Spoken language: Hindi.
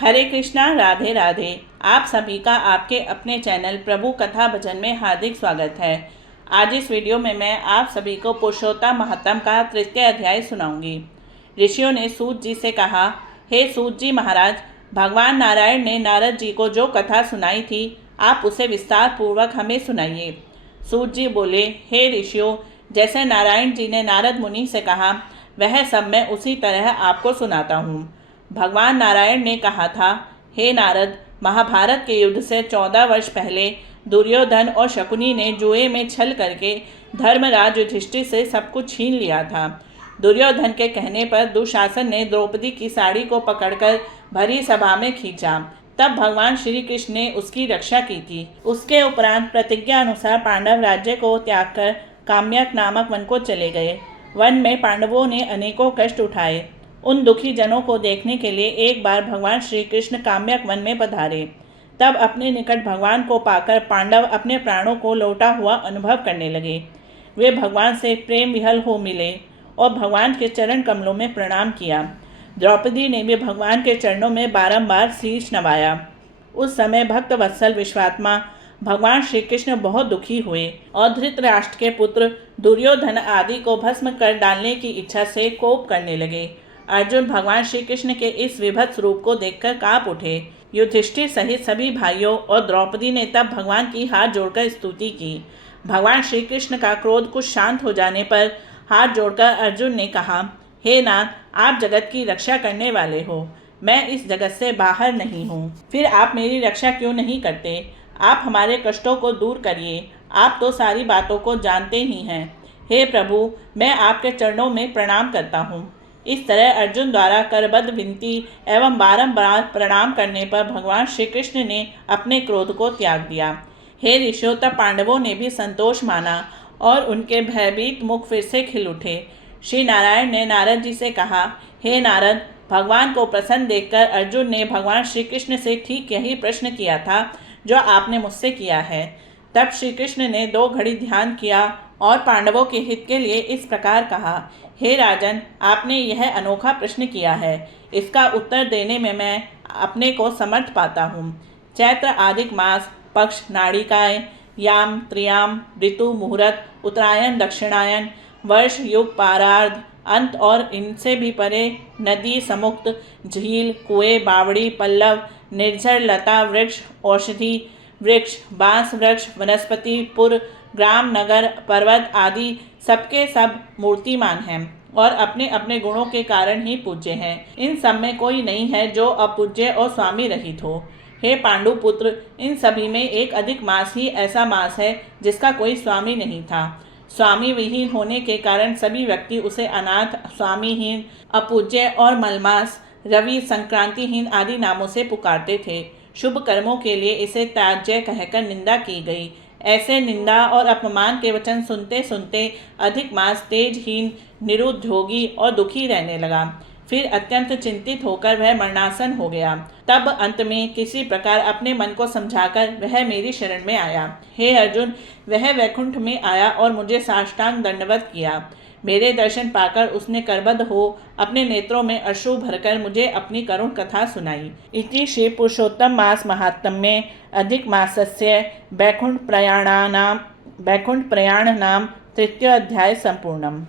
हरे कृष्णा, राधे राधे। आप सभी का आपके अपने चैनल प्रभु कथा भजन में हार्दिक स्वागत है। आज इस वीडियो में मैं आप सभी को पुरुषोत्तम महात्म का तृतीय अध्याय सुनाऊंगी। ऋषियों ने सूत जी से कहा, हे सूत जी महाराज, भगवान नारायण ने नारद जी को जो कथा सुनाई थी, आप उसे विस्तार पूर्वक हमें सुनाइए। सूत जी बोले, हे ऋषियों, जैसे नारायण जी ने नारद मुनि से कहा, वह सब मैं उसी तरह आपको सुनाता हूँ। भगवान नारायण ने कहा था, हे नारद, महाभारत के युद्ध से 14 वर्ष पहले दुर्योधन और शकुनी ने जुए में छल करके धर्मराज युधिष्ठिर से सब कुछ छीन लिया था। दुर्योधन के कहने पर दुशासन ने द्रौपदी की साड़ी को पकड़कर भरी सभा में खींचा। तब भगवान श्री कृष्ण ने उसकी रक्षा की थी। उसके उपरांत प्रतिज्ञा अनुसार पांडव राज्य को त्याग कर काम्यक नामक वन को चले गए। वन में पांडवों ने अनेकों कष्ट उठाए। उन दुखी जनों को देखने के लिए एक बार भगवान श्री कृष्ण काम्यक वन में पधारे। तब अपने निकट भगवान को पाकर पांडव अपने प्राणों को लौटा हुआ अनुभव करने लगे। वे भगवान से प्रेम विहल हो मिले और भगवान के चरण कमलों में प्रणाम किया। द्रौपदी ने भी भगवान के चरणों में बारंबार शीश नवाया। उस समय भक्त वत्सल विश्वात्मा भगवान श्री कृष्ण बहुत दुखी हुए और धृतराष्ट्र के पुत्र दुर्योधन आदि को भस्म कर डालने की इच्छा से कोप करने लगे। अर्जुन भगवान श्री कृष्ण के इस विभत्स रूप को देखकर कांप उठे। युधिष्ठिर सहित सभी भाइयों और द्रौपदी ने तब भगवान की हाथ जोड़कर स्तुति की। भगवान श्री कृष्ण का क्रोध कुछ शांत हो जाने पर हाथ जोड़कर अर्जुन ने कहा, हे नाथ, आप जगत की रक्षा करने वाले हो, मैं इस जगत से बाहर नहीं हूँ, फिर आप मेरी रक्षा क्यों नहीं करते? आप हमारे कष्टों को दूर करिए, आप तो सारी बातों को जानते ही हैं। हे प्रभु, मैं आपके चरणों में प्रणाम करता हूँ। इस तरह अर्जुन द्वारा करबद्ध विनती एवं बारंबार प्रणाम करने पर भगवान श्री कृष्ण ने अपने क्रोध को त्याग दिया। हे ऋषियों, तब पांडवों ने भी संतोष माना और उनके भयभीत मुख फिर से खिल उठे। श्री नारायण ने नारद जी से कहा, हे नारद, भगवान को प्रसन्न देखकर अर्जुन ने भगवान श्री कृष्ण से ठीक यही प्रश्न किया था जो आपने मुझसे किया है। तब श्री कृष्ण ने 2 घड़ी ध्यान किया और पांडवों के हित के लिए इस प्रकार कहा, हे राजन, आपने यह अनोखा प्रश्न किया है, इसका उत्तर देने में मैं अपने को समर्थ पाता हूँ। चैत्र आदिक मास, पक्ष, नाड़िकाएँ, याम, त्रियाम, ऋतु, मुहूर्त, उत्तरायण, दक्षिणायन, वर्ष, युग, पारार्ध, अंत और इनसे भी परे नदी, समुक्त, झील, कुएं, बावड़ी, पल्लव, निर्झर, लता, वृक्ष, औषधि वृक्ष, बांस वृक्ष, वनस्पति, पुर, ग्राम, नगर, पर्वत आदि सबके सब मूर्तिमान हैं और अपने अपने गुणों के कारण ही पूज्य हैं। इन सब में कोई नहीं है जो अपूज्य और स्वामी रहित हो। हे पांडुपुत्र, इन सभी में एक अधिक मास ही ऐसा मास है जिसका कोई स्वामी नहीं था। स्वामी विहीन होने के कारण सभी व्यक्ति उसे अनाथ, स्वामीहीन, अपूज्य और मलमास, रवि, संक्रांतिहीन आदि नामों से पुकारते थे। शुभ कर्मों के लिए इसे त्याज्य कहकर निंदा की गई। ऐसे निंदा और अपमान के वचन सुनते सुनते अधिक मास तेजहीन, निरुद्योगी और दुखी रहने लगा। फिर अत्यंत चिंतित होकर वह मरणासन हो गया। तब अंत में किसी प्रकार अपने मन को समझाकर वह मेरी शरण में आया। हे अर्जुन, वह वैकुंठ में आया और मुझे साष्टांग दंडवत किया। मेरे दर्शन पाकर उसने करबद्ध हो अपने नेत्रों में अश्रु भरकर मुझे अपनी करुण कथा सुनाई। इति श्री पुरुषोत्तम मास महात्म्ये अधिक मासस्य वैकुंठ प्रयाण नाम तृतीय अध्याय संपूर्णम।